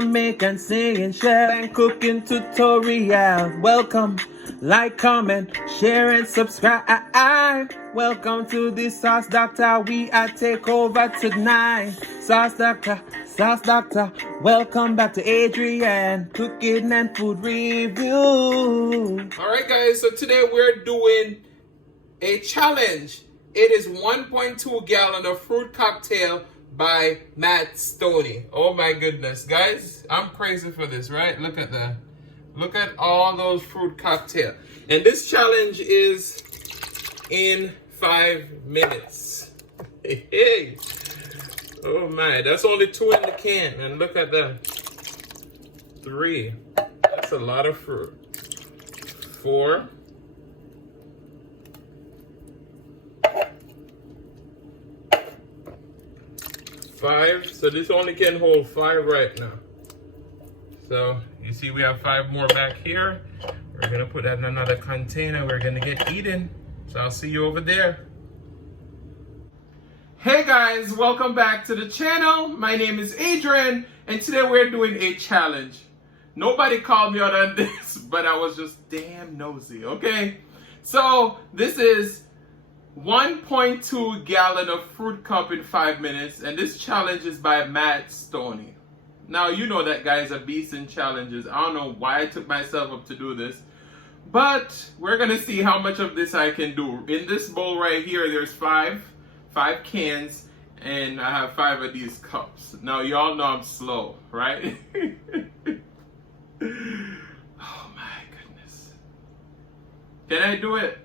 Jamaican singing chef and cooking tutorial. Welcome, like, comment, share, and subscribe. Welcome to the Sauce Doctor. We are take over tonight. Sauce Doctor, Sauce Doctor. Welcome back to Adrian, cooking and food review. Alright guys, so today we're doing a challenge. It is 1.2 gallon of fruit cocktail by Matt Stonie. Oh my goodness, guys, I'm crazy for this, right? Look at that. Look at all those fruit cocktail. And this challenge is in 5 minutes. Hey. Oh my, that's only 2 in the can. And look at that. 3. That's a lot of fruit. 4. 5. So this only can hold 5 right now. So you see we have 5 more back here. We're gonna put that in another container. We're gonna get eating. So I'll see you over there. Hey guys, welcome back to the channel. My name is Adrian, and today we're doing a challenge. Nobody called me out on this, but I was just damn nosy, okay? So this is 1.2 gallon of fruit cup in 5 minutes, and this challenge is by Matt Stonie. Now you know that guy's a beast in challenges. I don't know why I took myself up to do this, but we're gonna see how much of this I can do. In this bowl right here, there's five cans, and I have 5 of these cups. Now y'all know I'm slow, right? Oh my goodness. Can I do it?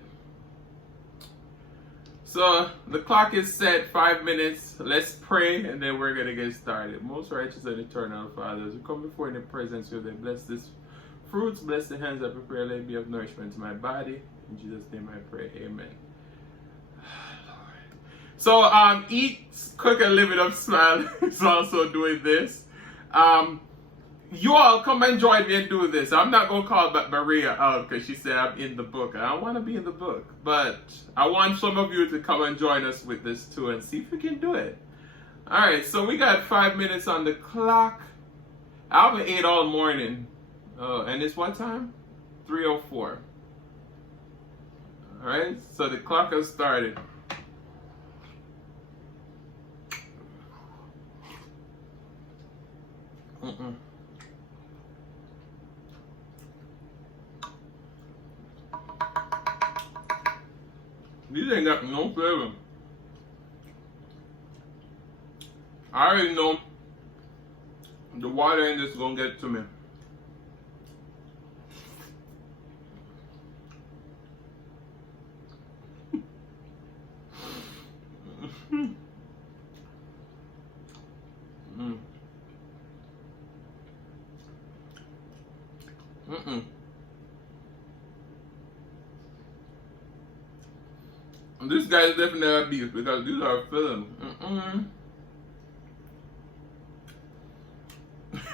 So the clock is set, 5 minutes. Let's pray, and then we're gonna get started. Most righteous and eternal Father, as we come before in the presence of them, bless this fruits, bless the hands that prepare, let it be of nourishment to my body. In Jesus' name I pray, amen. So eat, cook, and live it up smile is also doing this. You all come and join me and do this. I'm not going to call Maria out because she said I'm in the book. I don't want to be in the book. But I want some of you to come and join us with this too and see if we can do it. Alright, so we got 5 minutes on the clock. I haven't ate all morning. And it's what time? 3:04. Alright, so the clock has started. These ain't got no flavor. I already know the water in this is gonna get it to me. This guy is definitely a beast because these are filling.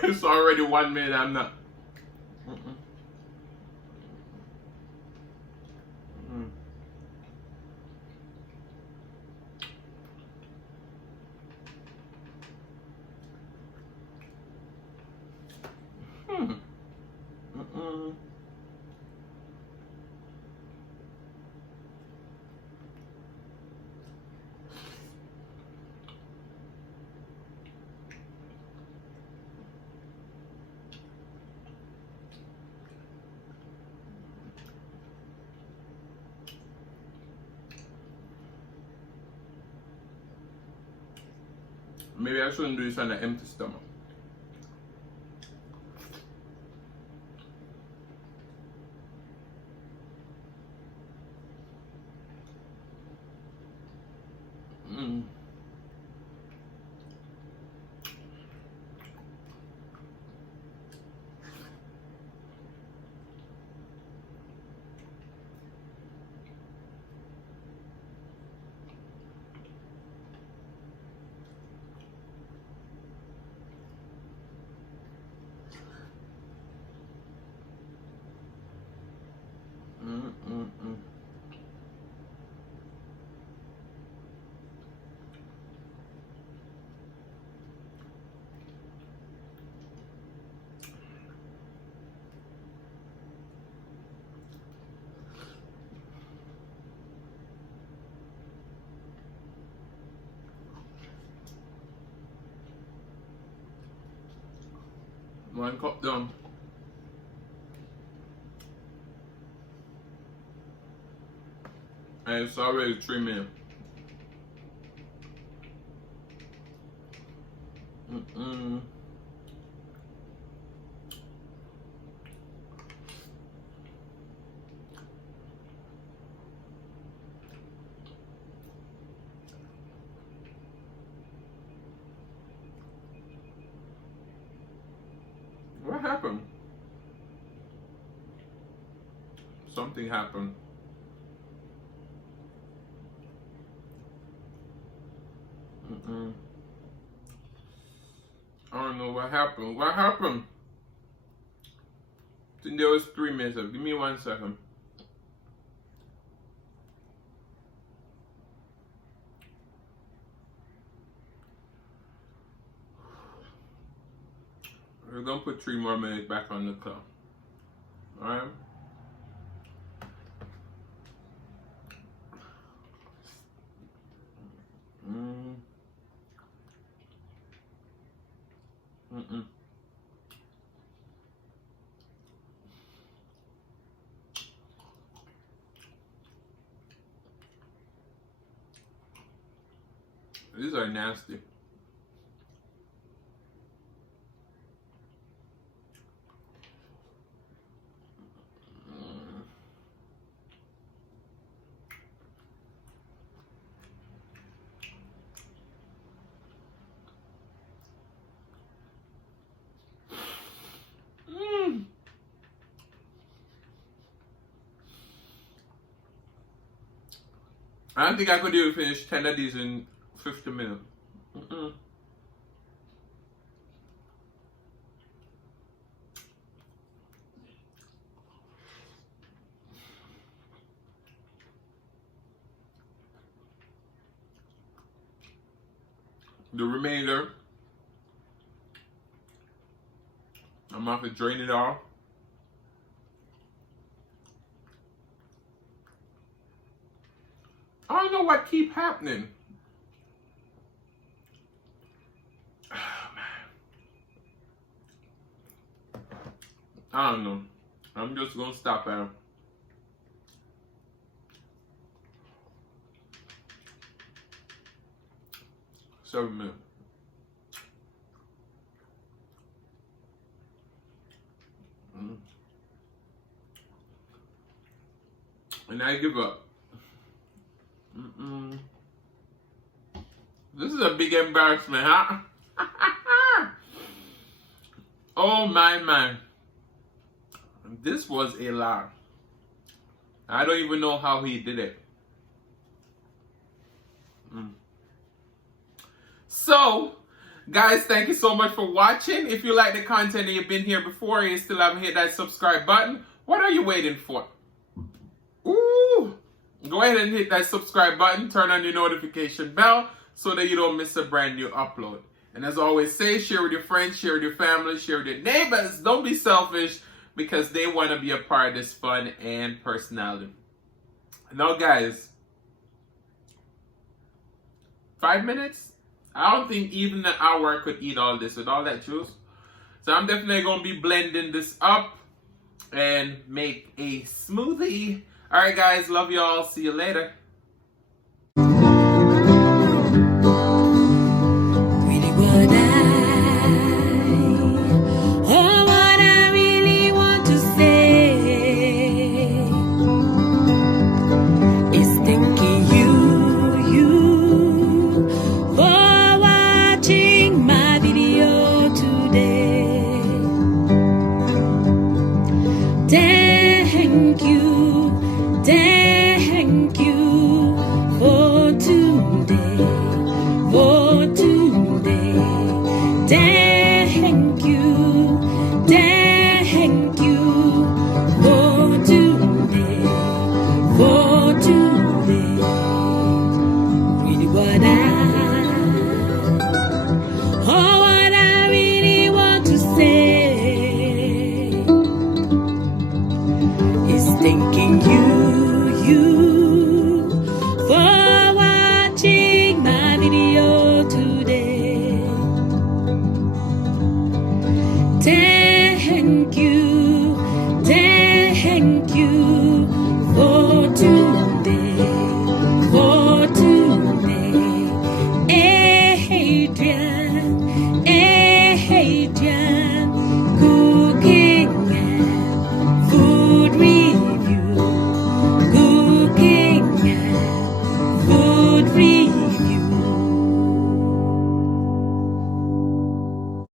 It's already 1 minute. I'm not. Maybe I shouldn't do this on an empty stomach. 1 cup done. And it's already 3 minutes. What happened? Something happened. I don't know what happened. What happened? I think there was 3 minutes up. Give me 1 second. We're gonna put 3 more minutes back on the clock. Alright? These are nasty. I don't think I could even finish 10 of these in 50 minutes. The remainder, I'm gonna have to drain it off. I don't know what keep happening. Oh, man. I don't know. I'm just gonna stop at 7 minutes. And I give up. This is a big embarrassment, huh? Oh my. This was a lot. I don't even know how he did it. So, guys, thank you so much for watching. If you like the content and you've been here before and you still haven't hit that subscribe button, what are you waiting for? Ooh! Go ahead and hit that subscribe button, turn on your notification bell so that you don't miss a brand new upload. And as I always say, share with your friends, share with your family, share with your neighbors. Don't be selfish because they want to be a part of this fun and personality. Now, guys, 5 minutes? I don't think even an hour I could eat all this with all that juice. So I'm definitely going to be blending this up and make a smoothie. Alright guys, love y'all. See you later.